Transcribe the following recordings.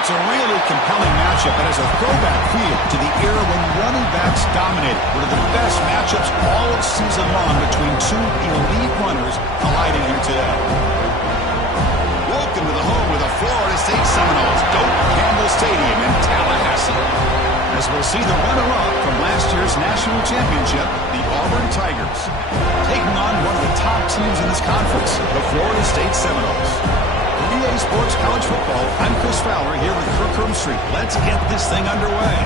It's a really compelling matchup that has a throwback feel to the era when running backs dominated. One of the best matchups all season long between two elite runners colliding here today. Welcome to the home of the Florida State Seminoles, Doak Campbell Stadium in Tallahassee. As we'll see the runner-up from last year's national championship, the Auburn Tigers, taking on one of the top teams in this conference, the Florida State Seminoles. For EA Sports College Football, I'm Chris Fowler here with Kirk Street. Let's get this thing underway.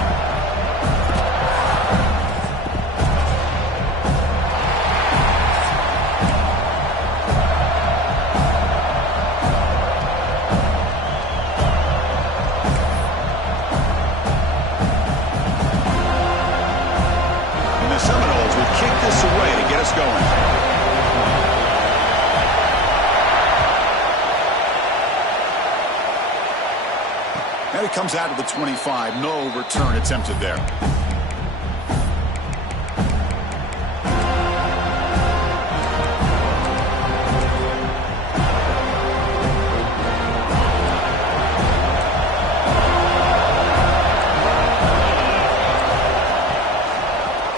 And the Seminoles will kick this away to get us going. And it comes out of the 25. No return attempted there.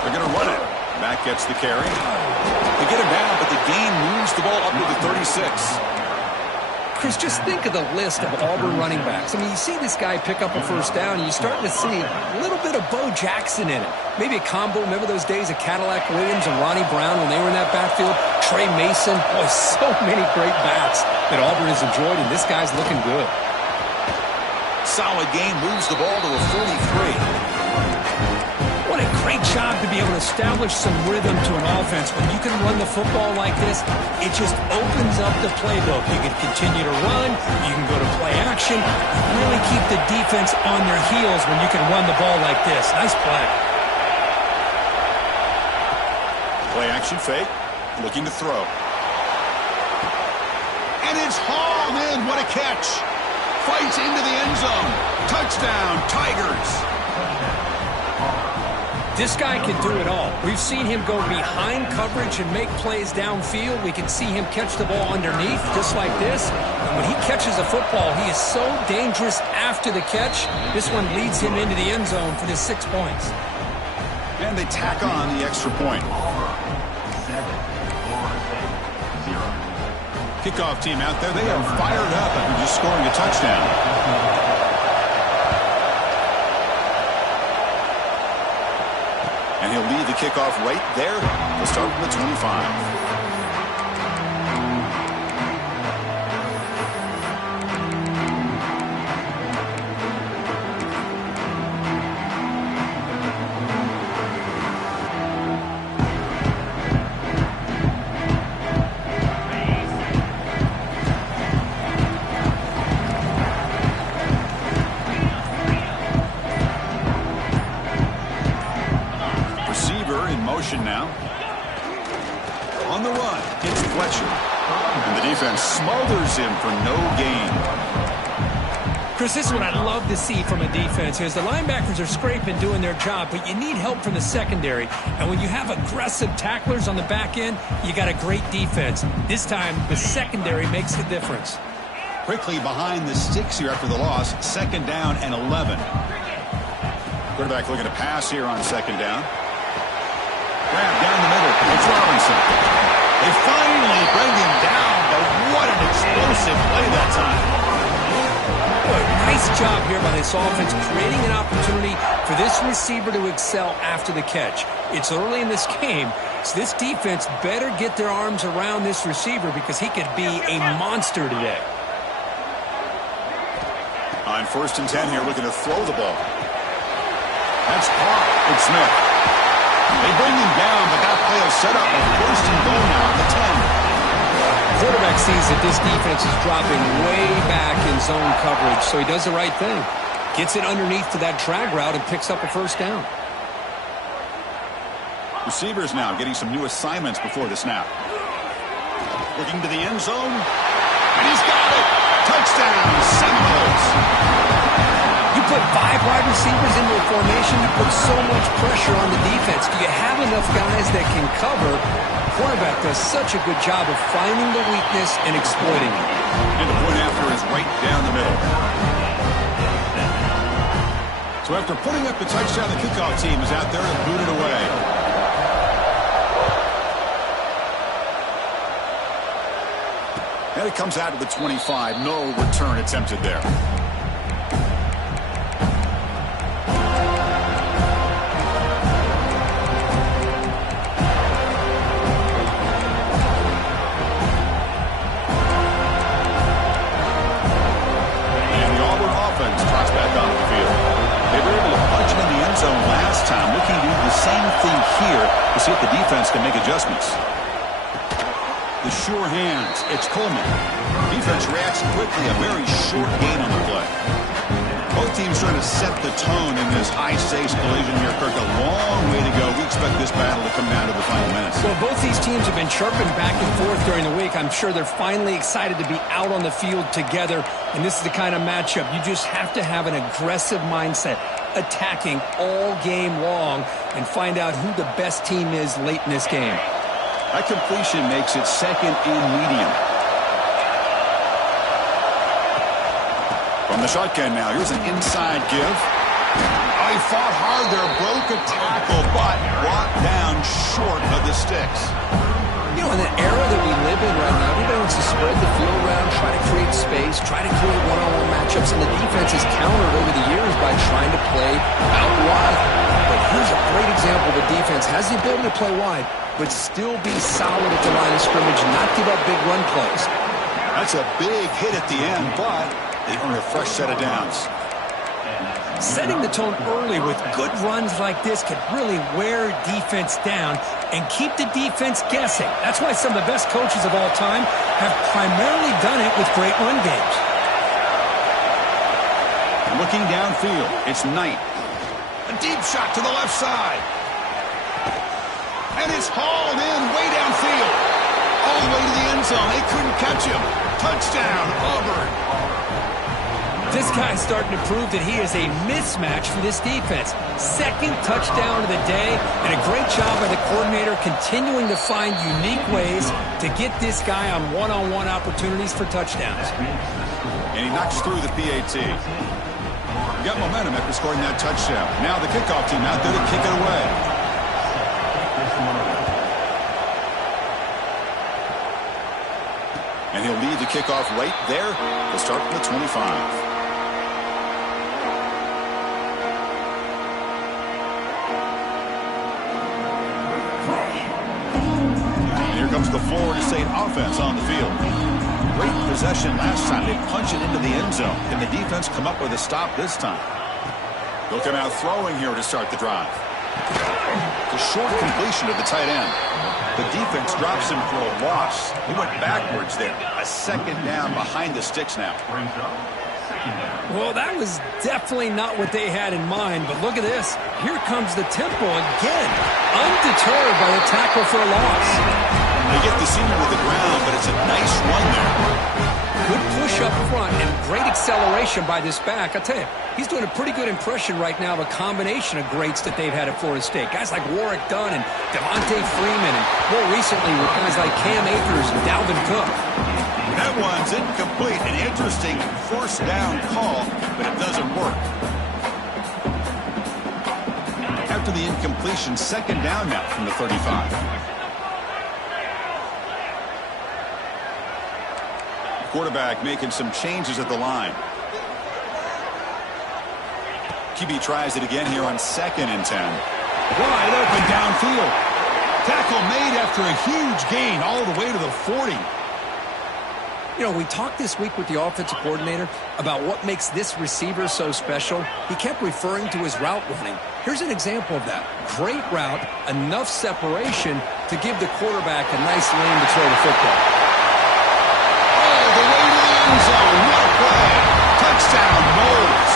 They're going to run it. Mack gets the carry. They get him down, but the gain moves the ball up to the 36. Chris, just think of the list of Auburn running backs. I mean, you see this guy pick up a first down, and you're starting to see a little bit of Bo Jackson in it. Maybe a combo. Remember those days of Cadillac Williams and Ronnie Brown when they were in that backfield? Trey Mason. Boy, so many great backs that Auburn has enjoyed, and this guy's looking good. Solid gain, moves the ball to a 43. What a great job to be able to establish some rhythm to an offense. When you can run the football like this, it just opens up the playbook. You can continue to run. You can go to play action. You really keep the defense on their heels when you can run the ball like this. Nice play. Play action fake. Looking to throw. And it's hauled in. What a catch. Fights into the end zone. Touchdown, Tigers. This guy can do it all. We've seen him go behind coverage and make plays downfield. We can see him catch the ball underneath just like this. And when he catches a football, he is so dangerous after the catch. This one leads him into the end zone for the 6 points. And they tack on the extra point. Kickoff team out there. They are fired up after just scoring a touchdown. And he'll lead the kickoff right there. We'll start from the 25. Now on the run, it's Fletcher, and the defense smothers him for no gain. Chris, this is what I love to see from a defense. Is the linebackers are scraping, doing their job, but you need help from the secondary. And when you have aggressive tacklers on the back end, you got a great defense. This time, the secondary makes the difference. Quickly behind the sticks here after the loss. 2nd down and 11. Quarterback looking to pass here on 2nd down. Grab down the middle. It's Robinson. They finally bring him down, but what an explosive play that time. Boy, nice job here by this offense, creating an opportunity for this receiver to excel after the catch. It's early in this game, so this defense better get their arms around this receiver because he could be a monster today. On 1st and 10 here, looking to throw the ball. That's caught. It's Smith. They bring him down, but that play will set up a 1st and goal now at the 10. Quarterback sees that this defense is dropping way back in zone coverage, so he does the right thing. Gets it underneath to that drag route and picks up a 1st down. Receivers now getting some new assignments before the snap. Looking to the end zone, and he's got it. Touchdown, Seminoles. You put 5 wide receivers into a formation, you put so much pressure on the defense. Do you have enough guys that can cover? Quarterback does such a good job of finding the weakness and exploiting it. And the point after is right down the middle. So after putting up the touchdown, the kickoff team is out there to boot it away. And it comes out to the 25. No return attempted there. Time. Looking to do the same thing here to see if the defense can make adjustments. The sure hands. It's Coleman. Defense reacts quickly. A very short gain on the play. Both teams trying to set the tone in this high-stakes collision here, Kirk. A long way to go. We expect this battle to come down to the final minutes. Well, both these teams have been chirping back and forth during the week. I'm sure they're finally excited to be out on the field together. And this is the kind of matchup you just have to have an aggressive mindset, attacking all game long, and find out who the best team is late in this game. That completion makes it second and medium. From the shotgun now, here's an inside give. Oh, he fought hard there, broke a tackle, but brought down short of the sticks. You know, in the era that we live in right now, everybody wants to spread the field around, try to create space, try to create one-on-one matchups, and the defense has countered over the years by trying to play out wide. But here's a great example of a defense has the ability to play wide, but still be solid at the line of scrimmage, not give up big run plays. That's a big hit at the end, but they earn a fresh set of downs. Setting the tone early with good runs like this could really wear defense down and keep the defense guessing. That's why some of the best coaches of all time have primarily done it with great run games. Looking downfield, it's Knight. A deep shot to the left side. And it's hauled in way downfield. All the way to the end zone. They couldn't catch him. Touchdown, Auburn. This guy's starting to prove that he is a mismatch for this defense. Second touchdown of the day, and a great job by the coordinator continuing to find unique ways to get this guy on one-on-one opportunities for touchdowns. And he knocks through the PAT. Got momentum after scoring that touchdown. Now the kickoff team out there to kick it away. And he'll lead the kickoff right there to start from the 25. Comes the Florida State offense on the field. Great possession last time. They punch it into the end zone. Can the defense come up with a stop this time? They'll come out throwing here to start the drive. The short completion to the tight end. The defense drops him for a loss. He went backwards there. A second down behind the sticks now. Well, that was definitely not what they had in mind, but look at this. Here comes the tempo again. Undeterred by the tackle for a loss. They get the senior to the ground, but it's a nice run there. Good push up front and great acceleration by this back. I'll tell you, he's doing a pretty good impression right now of a combination of greats that they've had at Florida State. Guys like Warwick Dunn and Devontae Freeman, and more recently with guys like Cam Akers and Dalvin Cook. That one's incomplete. An interesting first down call, but it doesn't work. After the incompletion, second down now from the 35. Quarterback making some changes at the line. QB tries it again here on 2nd and 10. Wide open downfield. Tackle made after a huge gain all the way to the 40. You know, we talked this week with the offensive coordinator about what makes this receiver so special. He kept referring to his route running. Here's an example of that. Great route, enough separation to give the quarterback a nice lane to throw the football. Oh, the way to the end zone. What a play. Touchdown, Knowles.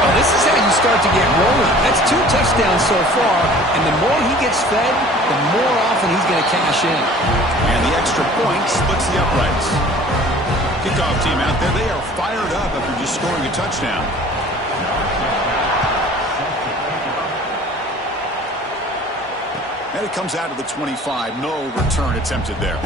Oh, this is how you start to get rolling. That's 2 touchdowns so far, and the more he gets fed, the more often he's going to cash in. And the extra point splits the uprights. Kickoff team out there, they are fired up after just scoring a touchdown. And it comes out to the 25. No return attempted there.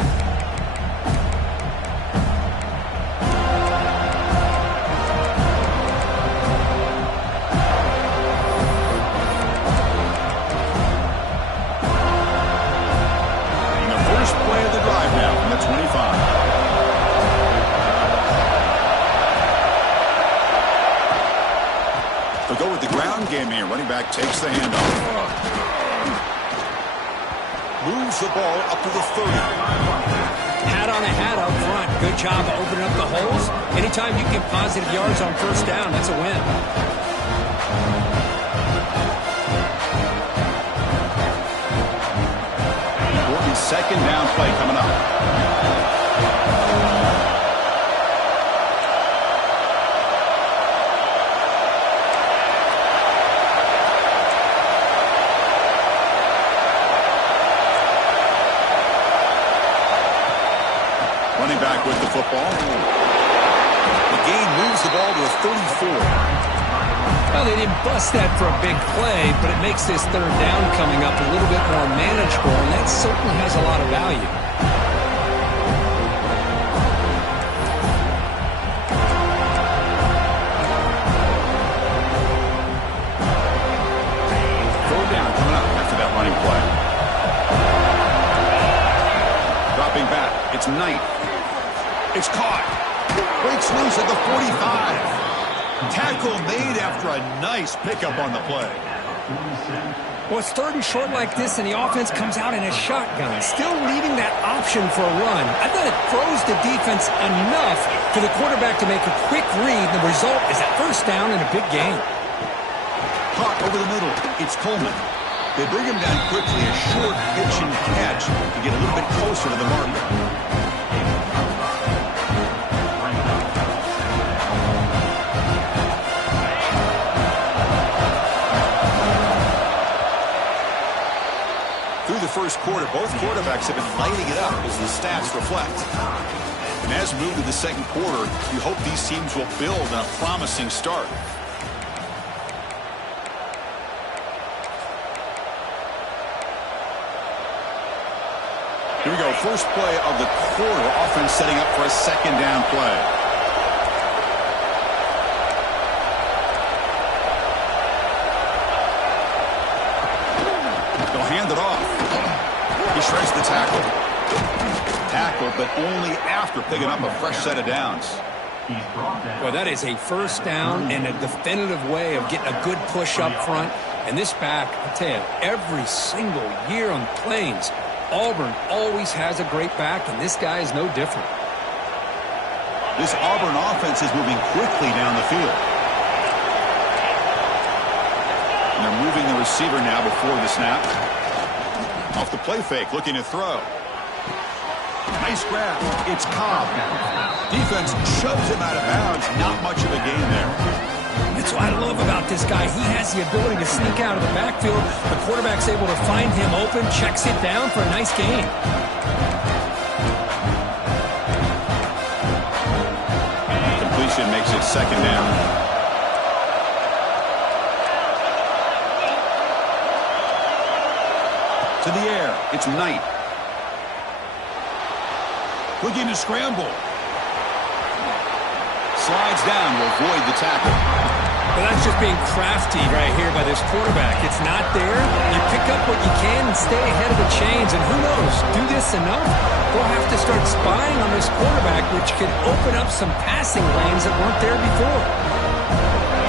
game here. Running back takes the handoff. Moves the ball up to the 30. Hat on a hat up front. Good job of opening up the holes. Anytime you get positive yards on first down, that's a win. Important second down play coming up. Running back with the football. The gain moves the ball to a 34. Well, they didn't bust that for a big play, but it makes this third down coming up a little bit more manageable, and that certainly has a lot of value. Third down coming up after that running play. Dropping back. It's Knight. It's caught. Breaks loose at the 45. Tackle made after a nice pickup on the play. Well, it's third and short like this, and the offense comes out in a shotgun, still leaving that option for a run. I thought it throws the defense enough for the quarterback to make a quick read. The result is a first down and a big gain. Caught over the middle. It's Coleman. They bring him down quickly. A short pitch and catch to get a little bit closer to the mark. Through the first quarter, both quarterbacks have been lighting it up as the stats reflect. And as we move to the second quarter, you hope these teams will build on a promising start. Here we go. First play of the quarter. Offense setting up for a second down play. They'll hand it off. He shreds the tackle. Tackle, but only after picking up a fresh set of downs. Well, that is a first down and a definitive way of getting a good push up front. And this back, I tell you, every single year on the Plains, Auburn always has a great back, and this guy is no different. This Auburn offense is moving quickly down the field. And they're moving the receiver now before the snap. Off the play fake, looking to throw. Nice grab. It's Cobb. Defense shoves him out of bounds. Not much of a gain there. That's what I love about this guy. He has the ability to sneak out of the backfield. The quarterback's able to find him open, checks it down for a nice gain. Completion makes it second down. To the air. It's Knight. Looking to scramble. Slides down to avoid the tackle. Well, that's just being crafty right here by this quarterback. It's not there. You pick up what you can and stay ahead of the chains. And who knows, do this enough, they'll have to start spying on this quarterback, which could open up some passing lanes that weren't there before.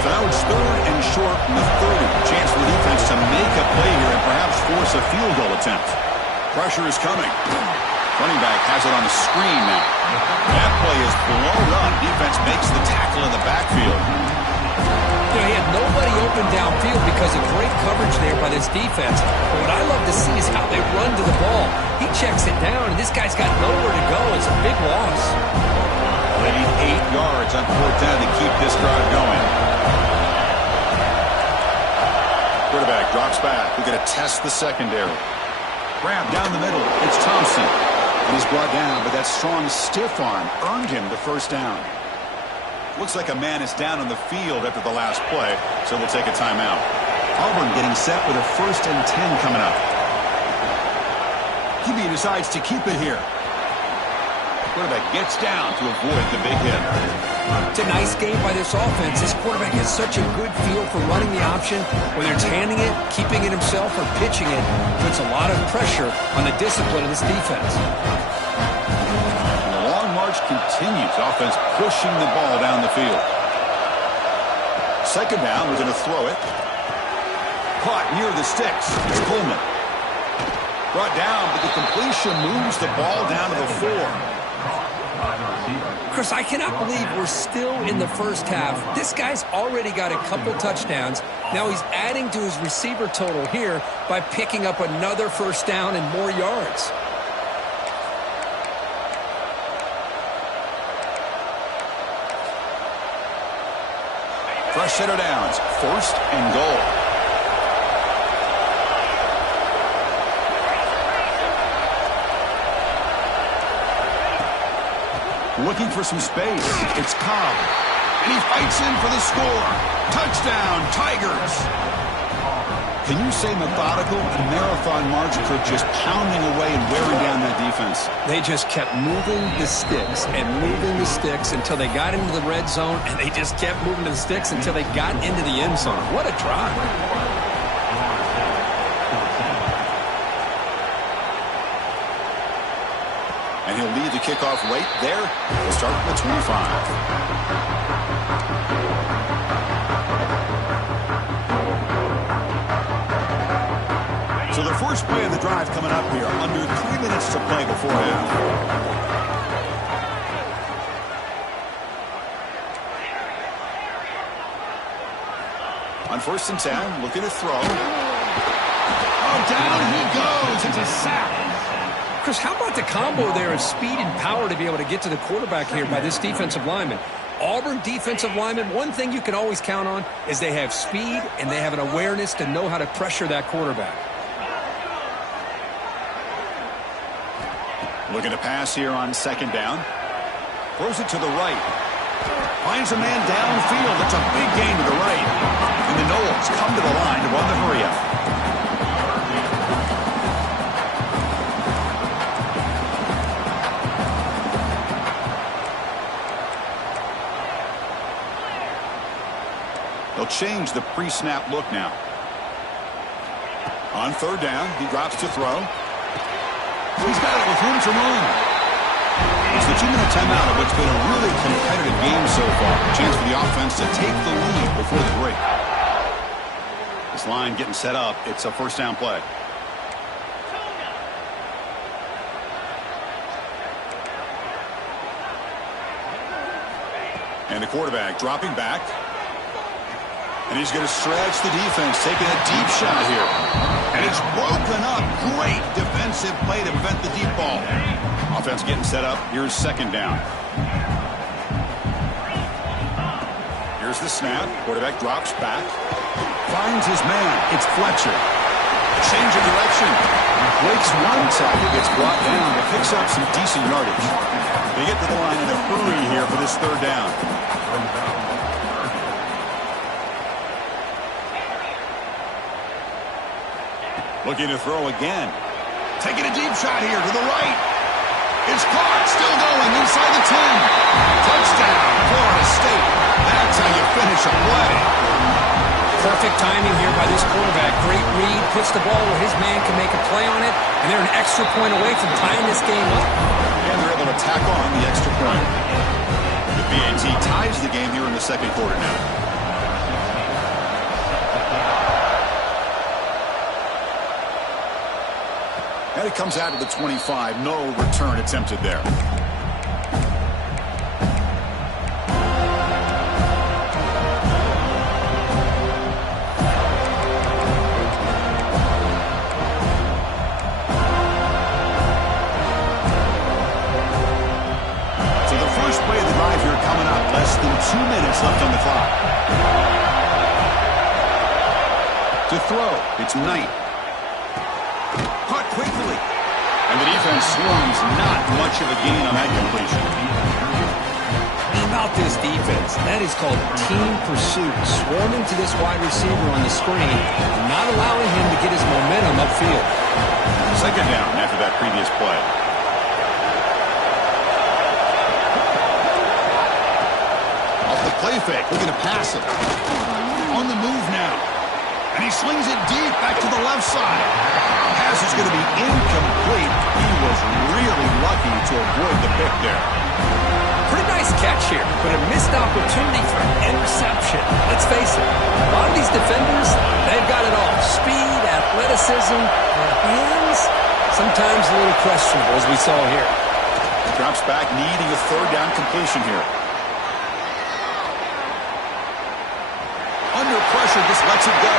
So now it's third and short from the 30. Chance for the defense to make a play here and perhaps force a field goal attempt. Pressure is coming. Running back has it on the screen now. That play is blown up. Defense makes the tackle in the backfield. You know, he had nobody open downfield because of great coverage there by this defense. But what I love to see is how they run to the ball. He checks it down, and this guy's got nowhere to go. It's a big loss. They need 8 yards on fourth down to keep this drive going. Quarterback drops back. We're going to test the secondary. Grab down the middle. It's Thompson. And he's brought down, but that strong stiff arm earned him the first down. Looks like a man is down on the field after the last play, so we'll take a timeout. Auburn getting set with a 1st and 10 coming up. QB decides to keep it here. Quarterback gets down to avoid the big hit. It's a nice game by this offense. This quarterback has such a good feel for running the option. Whether it's handing it, keeping it himself, or pitching it, puts a lot of pressure on the discipline of this defense. The long march continues. Offense pushing the ball down the field. Second down, we're going to throw it. Caught near the sticks. It's Coleman. Brought down, but the completion moves the ball down to the 4. Chris, I cannot believe we're still in the first half. This guy's already got a couple touchdowns. Now he's adding to his receiver total here by picking up another first down and more yards. Fresh set of downs. 1st and goal. Looking for some space. It's Cobb. And he fights in for the score. Touchdown, Tigers. Can you say methodical? A marathon march, Kirk, just pounding away and wearing down that defense. They just kept moving the sticks and moving the sticks until they got into the red zone, and they just kept moving the sticks until they got into the end zone. What a drive. And he'll lead the kickoff right there. We'll start at the 25. So the first play of the drive coming up here. Under 3 minutes to play before half. On 1st and 10, looking to throw. Oh, down he goes. It's a sack. Chris, how about the combo there of speed and power to be able to get to the quarterback here by this defensive lineman? Auburn defensive lineman, one thing you can always count on is they have speed and they have an awareness to know how to pressure that quarterback. Looking to pass here on 2nd down. Throws it to the right. Finds a man downfield. That's a big gain to the right. And the Noles come to the line to run the hurry-up. They'll change the pre-snap look now. On 3rd down, he drops to throw. He's got it with room to run. It's the 2-minute timeout of what's been a really competitive game so far. A chance for the offense to take the lead before the break. This line getting set up. It's a 1st down play. And the quarterback dropping back. And he's going to stretch the defense, taking a deep shot here. And it's broken up. Great defensive play to prevent the deep ball. Offense getting set up. Here's 2nd down. Here's the snap. Quarterback drops back. Finds his man. It's Fletcher. Change of direction. Breaks one tackle, gets brought down, but picks up some decent yardage. They get to the line in a hurry here for this 3rd down. Looking to throw again. Taking a deep shot here to the right. It's caught. Still going inside the 10. Touchdown, Florida State. That's how you finish a play. Perfect timing here by this quarterback. Great read. Puts the ball where his man can make a play on it. And they're an extra point away from tying this game up. And they're able to tack on the extra point. The BAT ties the game here in the 2nd quarter now. And it comes out of the 25. No return attempted there. So the first play of the drive here coming up. Less than 2 minutes left on the clock. To throw, it's Knight. Caught quickly. And the defense slums. Not much of a gain on that completion. How about this defense? That is called team pursuit. Swarming to this wide receiver on the screen and not allowing him to get his momentum upfield. 2nd down after that previous play. Off the play fake. Looking to pass it. On the move now. And he slings it deep back to the left side. Pass is going to be incomplete. He was really lucky to avoid the pick there. Pretty nice catch catch here, but a missed opportunity for an interception. Let's face it, a lot of these defenders, they've got it all. Speed, athleticism, their hands, sometimes a little questionable, as we saw here. Drops back, needing a third down completion here. Under pressure, just lets it go.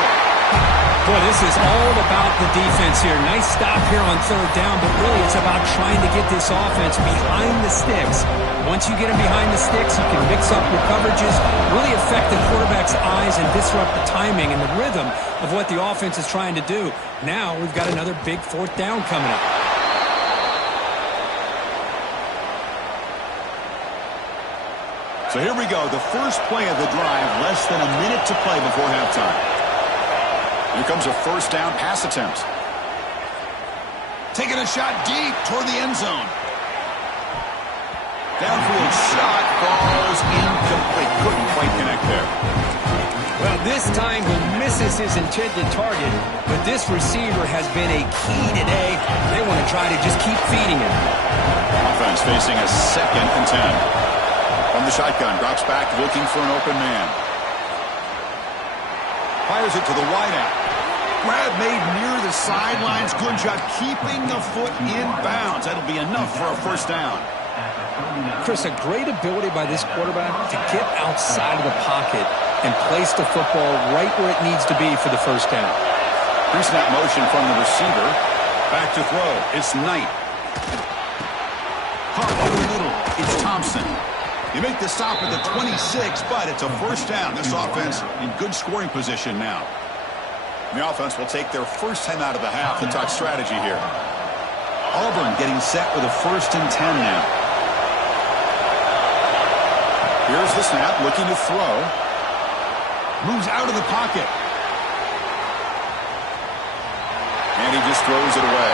Boy, this is all about the defense here. Nice stop here on third down, but really it's about trying to get this offense behind the sticks. Once you get them behind the sticks, you can mix up your coverages, really affect the quarterback's eyes and disrupt the timing and the rhythm of what the offense is trying to do. Now we've got another big fourth down coming up. So here we go, the first play of the drive, less than a minute to play before halftime. Here comes a first down pass attempt. Taking a shot deep toward the end zone. Downfield shot falls incomplete. Couldn't quite connect there. Well, this time he misses his intended target, but this receiver has been a key today. They want to try to just keep feeding him. Offense facing a 2nd and 10. From the shotgun, drops back looking for an open man. Fires it to the wideout. Grab made near the sidelines. Good job keeping the foot in bounds. That'll be enough for a first down. Chris, a great ability by this quarterback to get outside of the pocket and place the football right where it needs to be for the first down. Pre-snap motion from the receiver. Back to throw. It's Knight. Caught over the middle. It's Thompson. You make the stop at the 26, but it's a first down. This offense in good scoring position now. The offense will take their first time out of the half to talk strategy here. Auburn getting set with a 1st and 10 now. Here's the snap, looking to throw. Moves out of the pocket. And he just throws it away.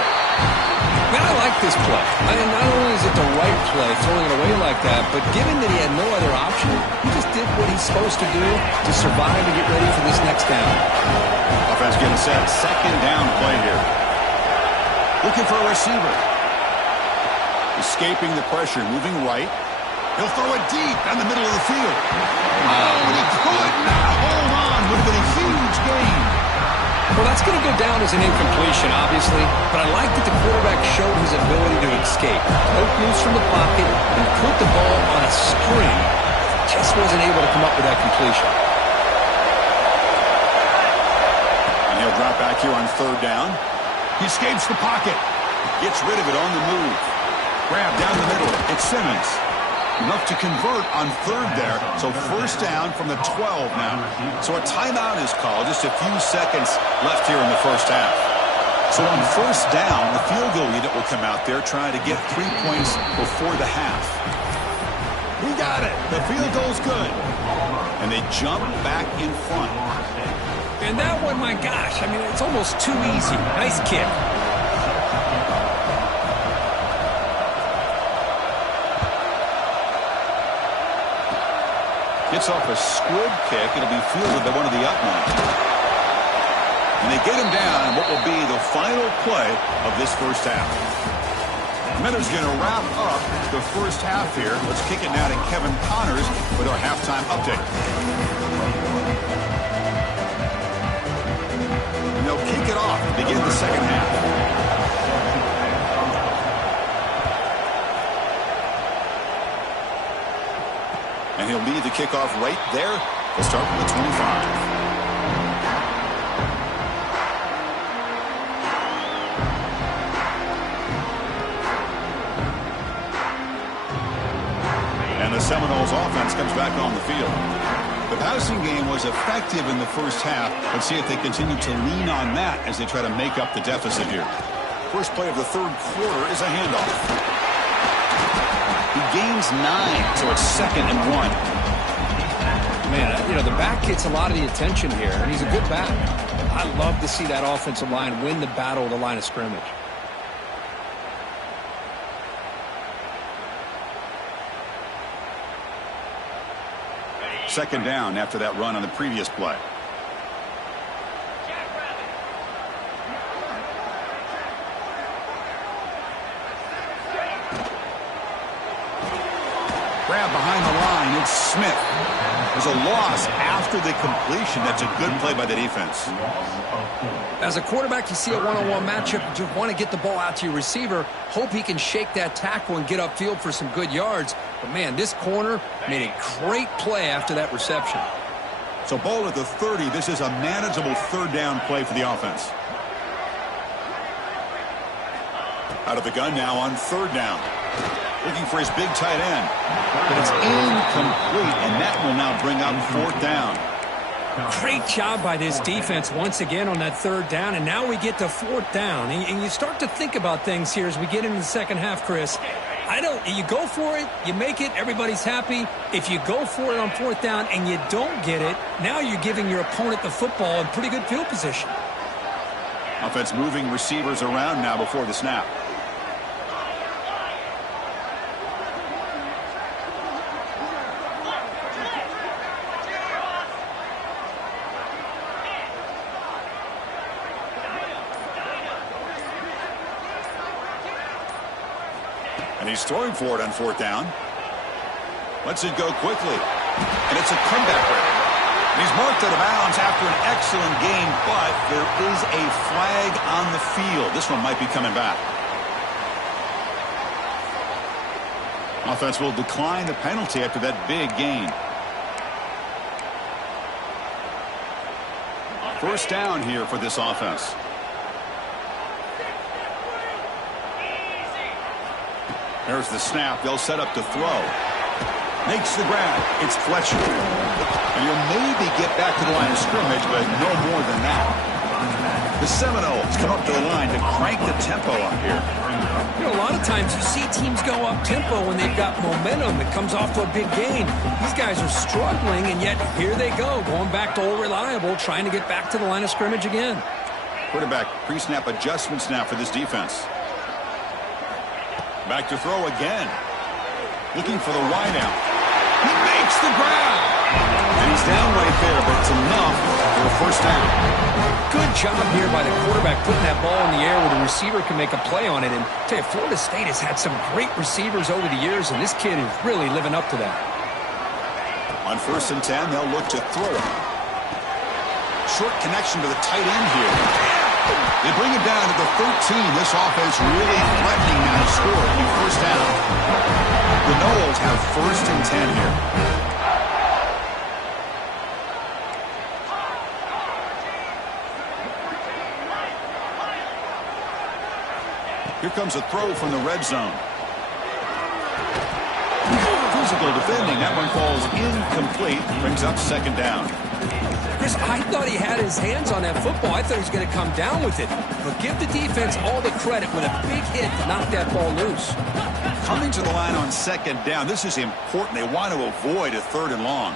Man, I like this play. I mean, not only is it the right play, throwing it away like that, but given that he had no other option, he just did what he's supposed to do to survive and get ready for this next down. Offense getting set. 2nd down play here. Looking for a receiver. Escaping the pressure, moving right. He'll throw it deep down the middle of the field. Oh, and he could not hold on. Would have been a huge gain. Well, that's going to go down as an incompletion, obviously, but I like that the quarterback showed his ability to escape. Broke loose from the pocket and put the ball on a string. Just wasn't able to come up with that completion. And he'll drop back here on 3rd down. He escapes the pocket. Gets rid of it on the move. Grab down the middle. It's Simmons. Enough to convert on 3rd there. So first down from the 12 now. So a timeout is called. Just a few seconds left here in the first half. So on first down, the field goal unit will come out there trying to get 3 points before the half. We got it. The field goal's good. And they jump back in front. And that one, my gosh, I mean, it's almost too easy. Nice kick. Gets off a squib kick. It'll be fielded by one of the up men. And they get him down in what will be the final play of this first half. Minutes going to wrap up the first half here. Let's kick it now to Kevin Connors with our halftime update. And they'll kick it off to begin the second half. And he'll lead the kickoff right there. We'll start from the 25. And the Seminoles offense comes back on the field. The passing game was effective in the first half. Let's see if they continue to lean on that as they try to make up the deficit here. First play of the 3rd quarter is a handoff. He gains 9, so it's 2nd and 1. Man, you know, the back gets a lot of the attention here, and he's a good back. I love to see that offensive line win the battle of the line of scrimmage. Second down after that run on the previous play. Grab behind the line. It's Smith. There's a loss after the completion. That's a good play by the defense. As a quarterback, you see a one-on-one matchup. You want to get the ball out to your receiver. Hope he can shake that tackle and get upfield for some good yards. But, man, this corner made a great play after that reception. So ball at the 30. This is a manageable third down play for the offense. Out of the gun now on third down. Looking for his big tight end. But it's incomplete, and that will now bring up fourth down. Great job by this defense once again on that third down, and now we get to fourth down. And you start to think about things here as we get into the second half, Chris. You go for it, you make it, everybody's happy. If you go for it on fourth down and you don't get it, now you're giving your opponent the football in pretty good field position. Offense moving receivers around now before the snap. And he's throwing for it on fourth down. Lets it go quickly. And it's a comeback run. And he's marked out of bounds after an excellent game, but there is a flag on the field. This one might be coming back. Offense will decline the penalty after that big gain. First down here for this offense. There's the snap. They'll set up to throw. Makes the grab. It's Fletcher. And he'll maybe get back to the line of scrimmage, but no more than that. The Seminoles come up to the line to crank the tempo up here. You know, a lot of times you see teams go up tempo when they've got momentum that comes off to a big gain. These guys are struggling, and yet here they go, going back to old reliable, trying to get back to the line of scrimmage again. Quarterback pre-snap adjustment snap for this defense. Back to throw again. Looking for the wideout. He makes the grab. And he's down right there, but it's enough for a first down. Good job here by the quarterback putting that ball in the air where the receiver can make a play on it. And I tell you, Florida State has had some great receivers over the years, and this kid is really living up to that. On 1st and 10, they'll look to throw it. Short connection to the tight end here. They bring it down to the 13. This offense really threatening now to score a new first down. The Noles have 1st and 10 here. Here comes a throw from the red zone. Physical defending. That one falls incomplete. Brings up 2nd down. Chris, I thought he had his hands on that football. I thought he was going to come down with it. But give the defense all the credit with a big hit to knock that ball loose. Coming to the line on 2nd down. This is important. They want to avoid a 3rd and long.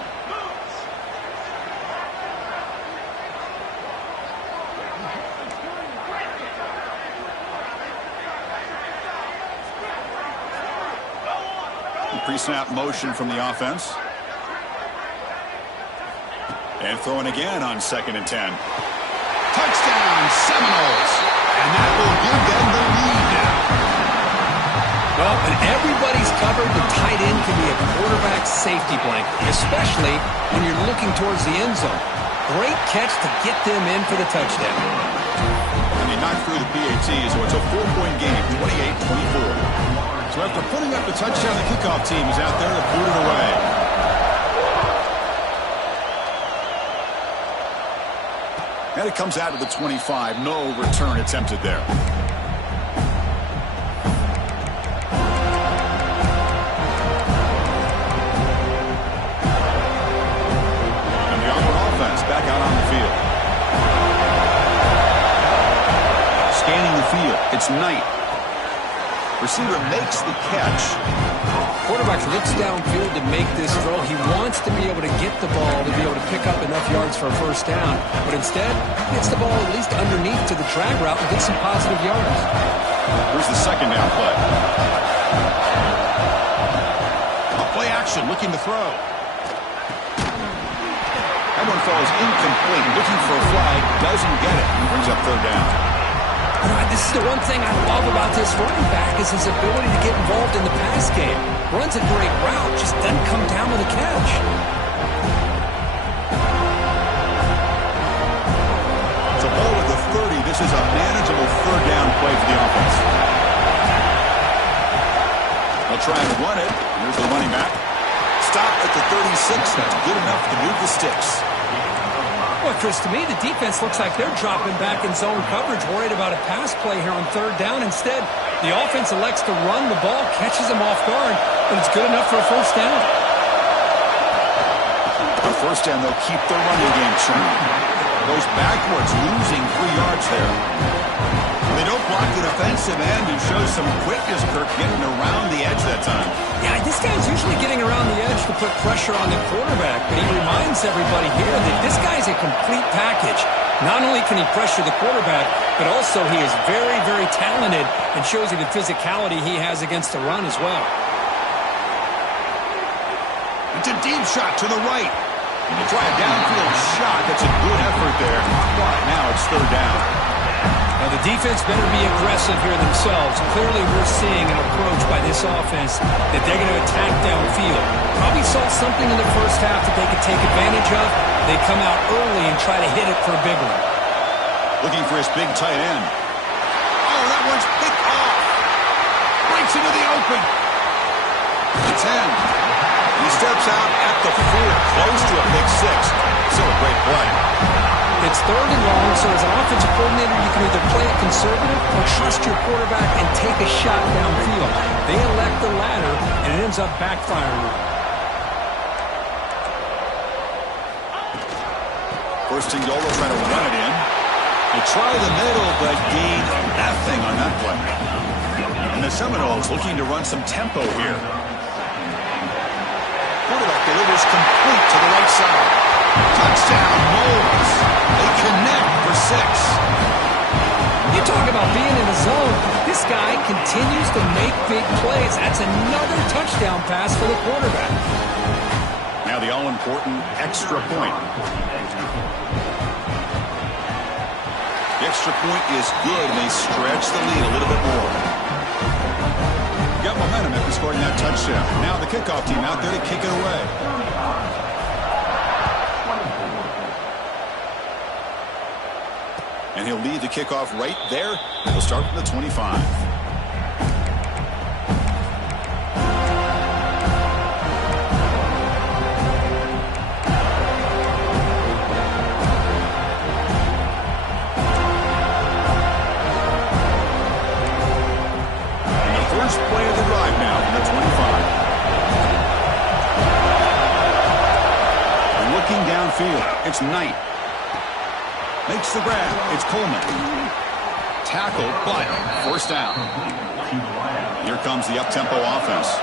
Pre-snap motion from the offense. And throwing again on 2nd and 10. Touchdown, Seminoles. And that will give them the lead now. Well, when everybody's covered, the tight end can be a quarterback safety blanket, especially when you're looking towards the end zone. Great catch to get them in for the touchdown. And they knocked through the PAT, so it's a 4-point game, 28-24. So after putting up the touchdown, the kickoff team is out there to boot it away. And it comes out of the 25. No return attempted there. And the Auburn offense back out on the field. Scanning the field. It's Knight. Receiver makes the catch. Quarterback looks downfield to make this throw. He wants to be able to get the ball to be able to pick up enough yards for a first down. But instead, gets the ball at least underneath to the drag route and gets some positive yards. Here's the 2nd down play. A play action, looking to throw. That one falls incomplete. Looking for a flag, doesn't get it. Brings up 3rd down. This is the one thing I love about this running back is his ability to get involved in the pass game. Runs a great route, just doesn't come down with a catch. It's a ball at the 30. This is a manageable third down play for the offense. They'll try and run it. Here's the running back. Stop at the 36. That's good enough to move the sticks. Well, Chris, to me, the defense looks like they're dropping back in zone coverage, worried about a pass play here on third down. Instead, the offense elects to run the ball, catches them off guard, and it's good enough for a first down. On first down, they'll keep their running game churning. Goes backwards, losing 3 yards there. They don't block the defensive end and show some quickness, Kirk, getting around the edge that time. Yeah, this guy's usually getting around the edge to put pressure on the quarterback, but he reminds everybody here that this guy's a complete package. Not only can he pressure the quarterback, but also he is very, very talented and shows you the physicality he has against the run as well. It's a deep shot to the right. You try a downfield shot. That's a good effort there. But now it's third down. Now, the defense better be aggressive here themselves. Clearly, we're seeing an approach by this offense that they're going to attack downfield. Probably saw something in the first half that they could take advantage of. They come out early and try to hit it for a big one. Looking for his big tight end. Oh, that one's picked off. Breaks into the open. The 10. He steps out at the 4, close to a big 6. Still a great play. It's third and long, so as an offensive coordinator, you can either play it conservative or trust your quarterback and take a shot downfield. They elect the latter, and it ends up backfiring. First and goal, they'll try to run it in. They try the middle, but gain nothing on that play. And the Seminoles looking to run some tempo here. Quarterback delivers complete to the right side. Touchdown, Noles. They connect for 6. You talk about being in the zone. This guy continues to make big plays. That's another touchdown pass for the quarterback. Now the all-important extra point. The extra point is good, and they stretch the lead a little bit more. Got momentum after scoring that touchdown. Now the kickoff team out there to kick it away. And he'll lead the kickoff right there. He'll start from the 25. And the first play of the drive now from the 25. And looking downfield, it's Knight. Makes the grab. It's Coleman. Tackled, but first down. Here comes the up-tempo offense.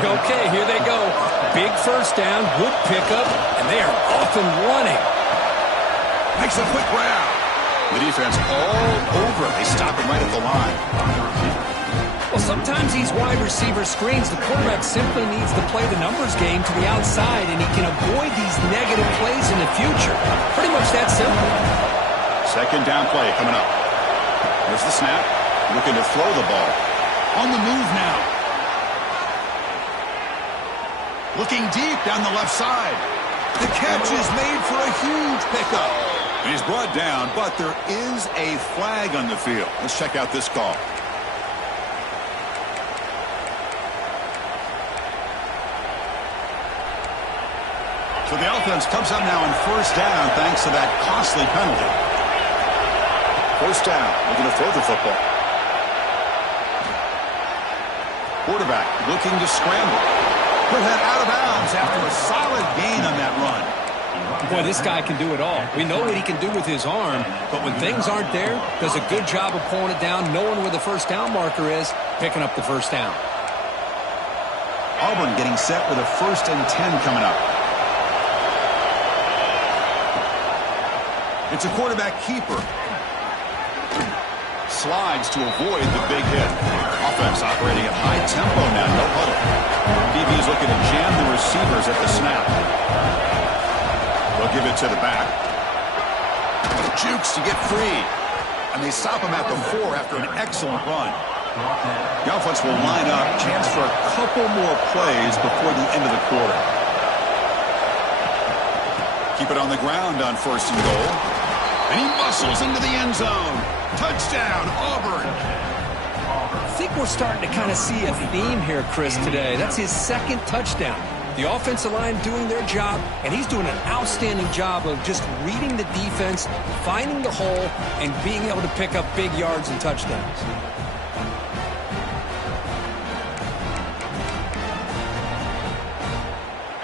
Okay, here they go. Big first down, good pickup, and they are off and running. Makes a quick grab. The defense all over. They stop him right at the line. Well, sometimes these wide receiver screens, the quarterback simply needs to play the numbers game to the outside, and he can avoid these negative plays in the future. Pretty much that simple. Second down play coming up. There's the snap. Looking to throw the ball. On the move now. Looking deep down the left side. The catch is made for a huge pickup. And he's brought down, but there is a flag on the field. Let's check out this call. So the offense comes up now on first down thanks to that costly penalty. First down, looking to throw the football. Quarterback looking to scramble. Put that out of bounds after a solid gain on that run. Boy, this guy can do it all. We know what he can do with his arm, but when things aren't there, does a good job of pulling it down, knowing where the first down marker is, picking up the first down. Auburn getting set with a 1st and 10 coming up. It's a quarterback keeper. Slides to avoid the big hit. Offense operating at high tempo now, no huddle. DB's looking to jam the receivers at the snap. They'll give it to the back. Jukes to get free. and they stop him at the 4 after an excellent run. The offense will line up, chance for a couple more plays before the end of the quarter. Keep it on the ground on 1st and goal. And he muscles into the end zone. Touchdown, Auburn. I think we're starting to kind of see a theme here, Chris, today. That's his 2nd touchdown. The offensive line doing their job, and he's doing an outstanding job of just reading the defense, finding the hole, and being able to pick up big yards and touchdowns.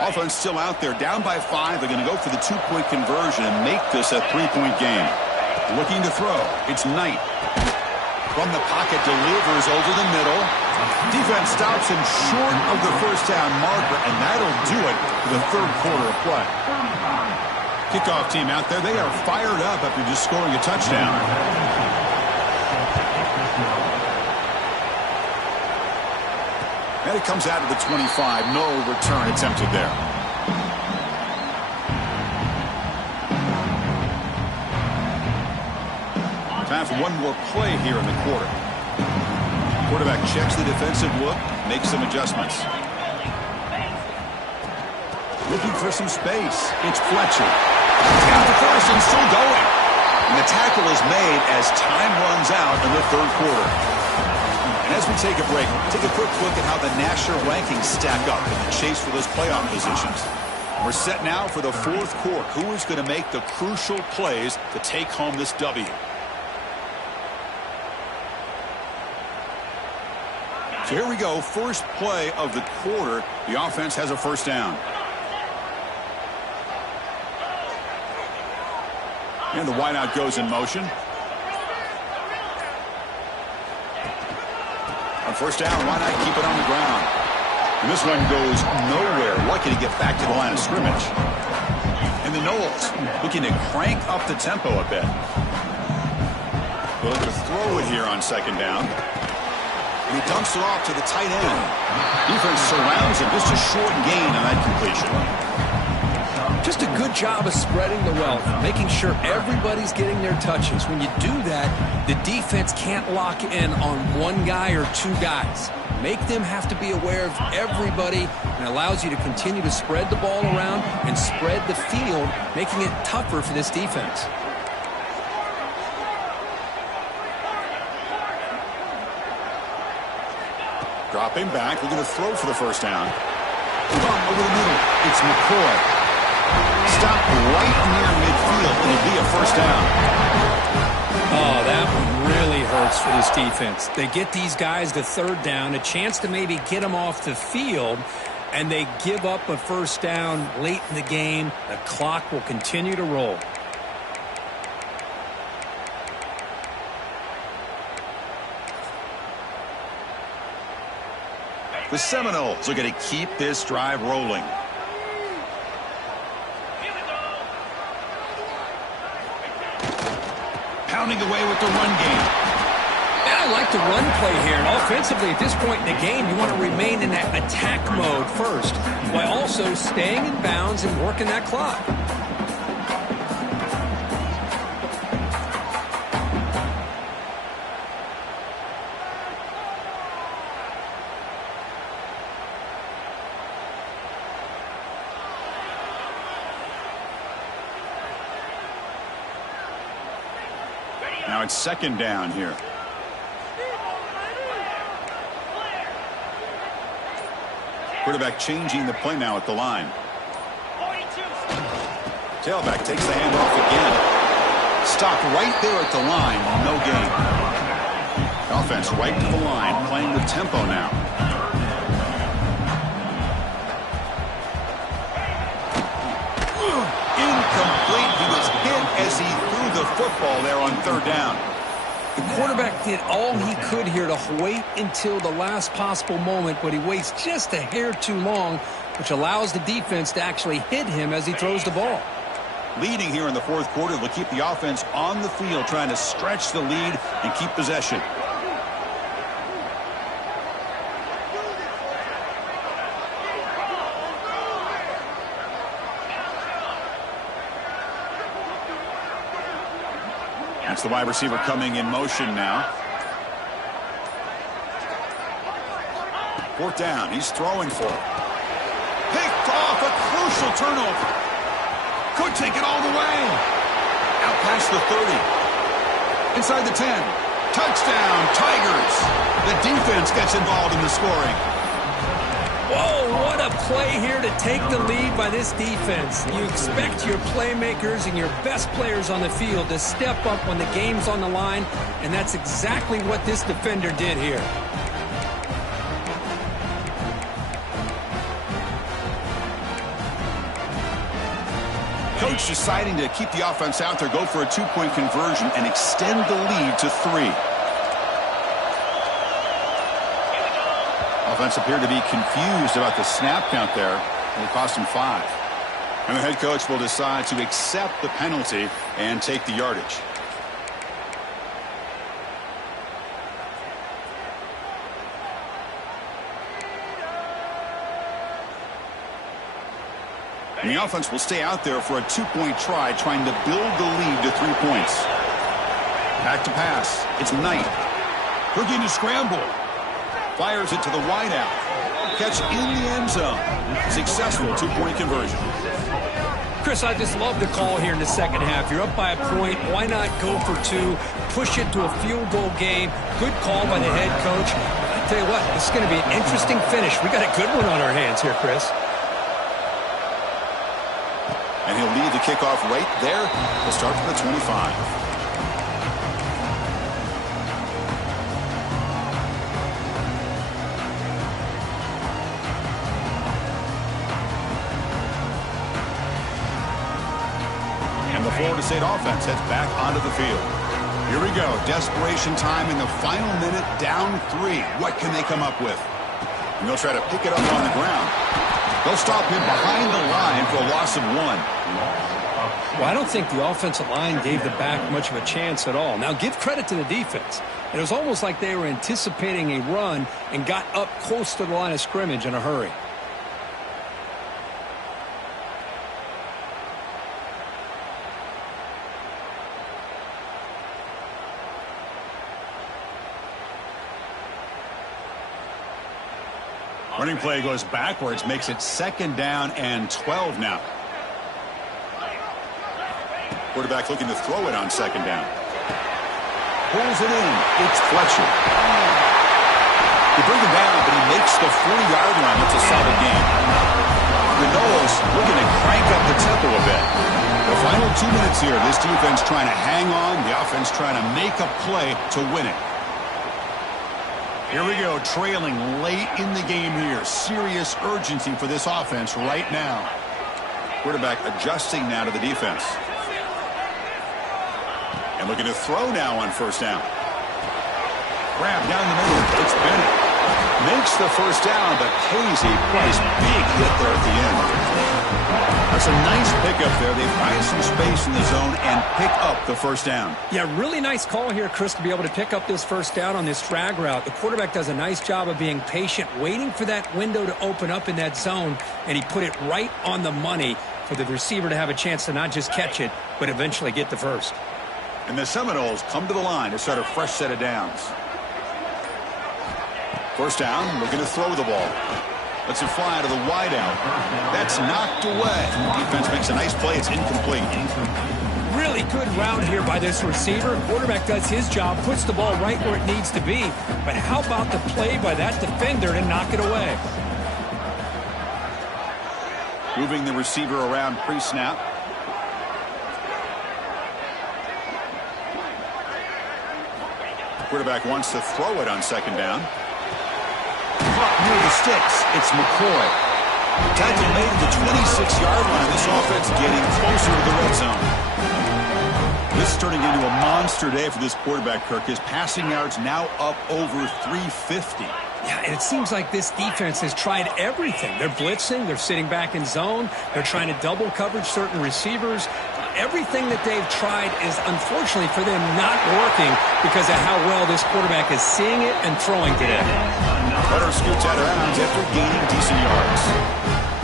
Offense still out there, down by 5. They're going to go for the 2-point conversion and make this a 3-point game. Looking to throw. It's Knight. From the pocket, delivers over the middle. Defense stops him short of the 1st down marker, and that'll do it for the 3rd quarter of play. Kickoff team out there. They are fired up after just scoring a touchdown. And it comes out of the 25. No return attempted there. Time for one more play here in the quarter. Quarterback checks the defensive look, makes some adjustments. Looking for some space. It's Fletcher. He's got the first and still going. And the tackle is made as time runs out in the 3rd quarter. And as we take a break, take a quick look at how the national rankings stack up in the chase for those playoff positions. We're set now for the 4th quarter. Who is going to make the crucial plays to take home this W? So here we go, first play of the quarter. The offense has a 1st down. And the wideout goes in motion. On 1st down, why not keep it on the ground? And this one goes nowhere. Lucky to get back to the line of scrimmage. And the Knowles looking to crank up the tempo a bit. They'll look to throw it here on 2nd down. And he dumps it off to the tight end. Defense surrounds him. Just a short gain on that completion. Just a good job of spreading the wealth, making sure everybody's getting their touches. When you do that, the defense can't lock in on one guy or 2 guys. Make them have to be aware of everybody, and allows you to continue to spread the ball around and spread the field, making it tougher for this defense. Dropping back, looking to throw for the 1st down. Over the middle, it's McCoy. Stop right near midfield, and it'll be a 1st down. Oh, that one really hurts for this defense. They get these guys to 3rd down, a chance to maybe get them off the field, and they give up a 1st down late in the game. The clock will continue to roll. The Seminoles are going to keep this drive rolling. Pounding away with the run game. And I like the run play here. And offensively, at this point in the game, you want to remain in that attack mode first, while also staying in bounds and working that clock. Now it's 2nd down here. Quarterback changing the play now at the line. Tailback takes the handoff again. Stopped right there at the line. No gain. Offense right to the line, playing with tempo now. Incomplete. He was hit as he threw the football there on 3rd down. The quarterback did all he could here to wait until the last possible moment, but he waits just a hair too long, which allows the defense to actually hit him as he throws the ball. Leading here in the 4th quarter, they'll keep the offense on the field, trying to stretch the lead and keep possession. That's the wide receiver coming in motion now. Fourth down. He's throwing for it. Picked off, a crucial turnover. Could take it all the way. Out past the 30. Inside the 10. Touchdown, Tigers. The defense gets involved in the scoring. Whoa, what a play here to take the lead by this defense. You expect your playmakers and your best players on the field to step up when the game's on the line, and that's exactly what this defender did here. Coach deciding to keep the offense out there, go for a two-point conversion, and extend the lead to 3. Offense appeared to be confused about the snap count there, and it cost him 5. And the head coach will decide to accept the penalty and take the yardage. And the offense will stay out there for a two-point try, trying to build the lead to 3 points. Back to pass. It's Knight. Looking to scramble. Fires it to the wideout. Catch in the end zone. Successful two-point conversion. Chris, I just love the call here in the second half. You're up by a point. Why not go for 2? Push it to a field goal game. Good call by the head coach. I tell you what, this is going to be an interesting finish. We got a good one on our hands here, Chris. And he'll lead the kickoff right there. He'll start from the 25. And the Florida State offense heads back onto the field. Here we go. Desperation time in the final minute, down 3. What can they come up with? And they'll try to pick it up on the ground. They'll stop him behind the line for a loss of 1. Well, I don't think the offensive line gave the back much of a chance at all. Now, give credit to the defense. It was almost like they were anticipating a run and got up close to the line of scrimmage in a hurry. Running play goes backwards, makes it 2nd down and 12 now. Quarterback looking to throw it on 2nd down. Pulls it in. It's Fletcher. They bring him down, but he makes the 40-yard line. It's a solid game. The Noles looking to crank up the tempo a bit. The final 2 minutes here. This defense trying to hang on. The offense trying to make a play to win it. Here we go, trailing late in the game here. Serious urgency for this offense right now. Quarterback adjusting now to the defense. And looking to throw now on 1st down. Grab down the middle. It's Bennett. Makes the 1st down, but pays a price. Big hit there at the end. That's a nice pickup there. They find some space in the zone and pick up the 1st down. Yeah, really nice call here, Chris, to be able to pick up this 1st down on this drag route. The quarterback does a nice job of being patient, waiting for that window to open up in that zone, and he put it right on the money for the receiver to have a chance to not just catch it, but eventually get the 1st. And the Seminoles come to the line to start a fresh set of downs. 1st down, looking to throw the ball. Lets it fly to the wideout. That's knocked away. Defense makes a nice play. It's incomplete. Really good route here by this receiver. Quarterback does his job, puts the ball right where it needs to be. But how about the play by that defender to knock it away? Moving the receiver around pre-snap. Quarterback wants to throw it on 2nd down. Caught near the sticks. It's McCoy. Tackle made at the 26-yard line. This offense getting closer to the red zone. This is turning into a monster day for this quarterback, Kirk. His passing yards now up over 350. Yeah, and it seems like this defense has tried everything. They're blitzing. They're sitting back in zone. They're trying to double coverage certain receivers. Everything that they've tried is, unfortunately for them, not working because of how well this quarterback is seeing it and throwing today. Cutter scoots out of bounds after gaining decent yards.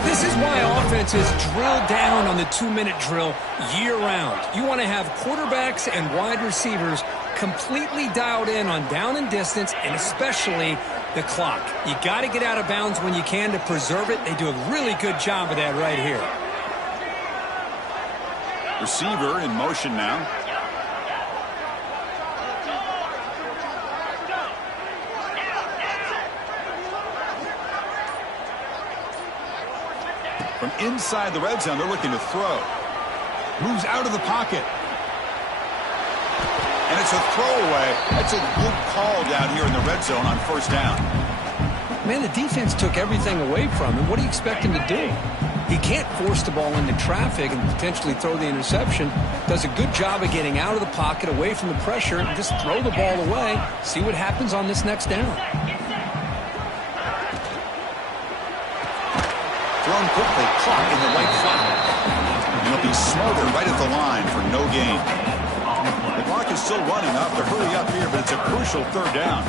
This is why offenses drill down on the 2-minute drill year-round. You want to have quarterbacks and wide receivers completely dialed in on down and distance, and especially the clock. You got to get out of bounds when you can to preserve it. They do a really good job of that right here. Receiver in motion now. From inside the red zone, they're looking to throw. Moves out of the pocket. And it's a throwaway. That's a good call down here in the red zone on first down. Man, the defense took everything away from him. What do you expect him to do? He can't force the ball into traffic and potentially throw the interception. Does a good job of getting out of the pocket, away from the pressure, and just throw the ball away. See what happens on this next down. Thrown quickly, caught in the right flap. And he'll be smothered right at the line for no gain. The clock is still running up to hurry up here, but it's a crucial third down.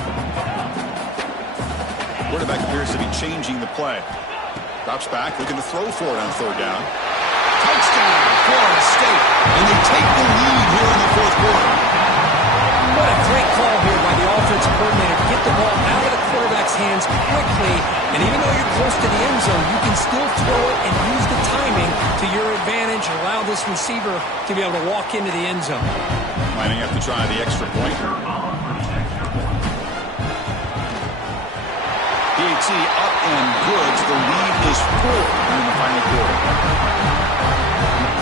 Quarterback appears to be changing the play. Drops back, looking to throw for it on third down. Touchdown, Florida State. And they take the lead here in the fourth quarter. What a great call here by the offensive coordinator to get the ball out of the quarterback's hands quickly. And even though you're close to the end zone, you can still throw it and use the timing to your advantage and allow this receiver to be able to walk into the end zone. Lining up to try the extra point. PAT up and good. The lead is 4 in the final quarter.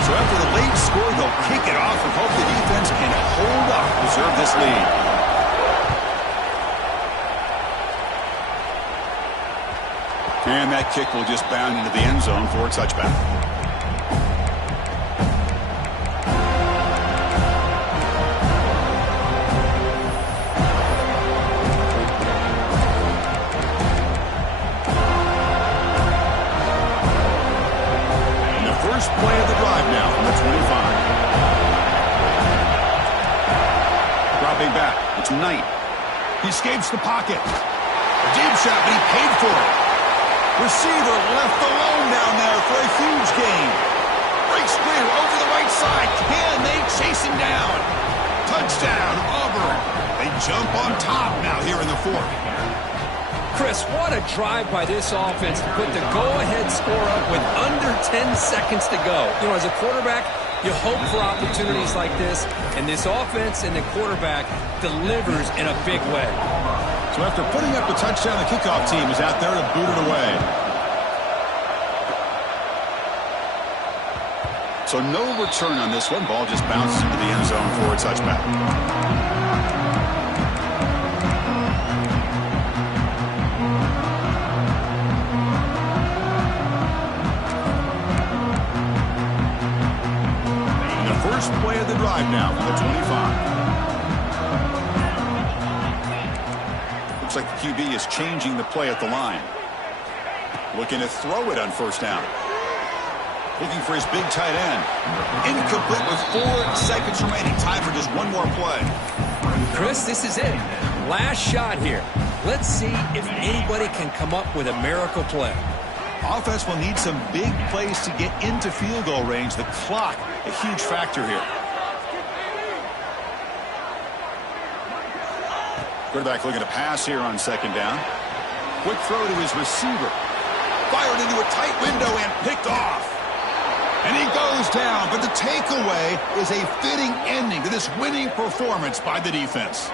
So after the late score, they'll kick it off and hope the defense can hold up, preserve this lead. And that kick will just bound into the end zone for a touchback. First play of the drive now from the 25. Dropping back, it's Knight. He escapes the pocket. A deep shot, but he paid for it. Receiver left alone down there for a huge gain. Breaks clear over the right side. Can they chase him down? Touchdown, Auburn. They jump on top now here in the fourth. Chris, what a drive by this offense to put the go-ahead score up with under 10 seconds to go. You know, as a quarterback, you hope for opportunities like this, and this offense and the quarterback delivers in a big way. So after putting up the touchdown, the kickoff team is out there to boot it away. So no return on this one. Ball just bounces into the end zone for a touchback. First play of the drive now from the 25. Looks like the QB is changing the play at the line. Looking to throw it on first down. Looking for his big tight end. Incomplete with 4 seconds remaining. Time for just one more play. Chris, this is it. Last shot here. Let's see if anybody can come up with a miracle play. Offense will need some big plays to get into field goal range. The clock, a huge factor here. Quarterback looking to pass here on second down. Quick throw to his receiver. Fired into a tight window and picked off. And he goes down, but the takeaway is a fitting ending to this winning performance by the defense.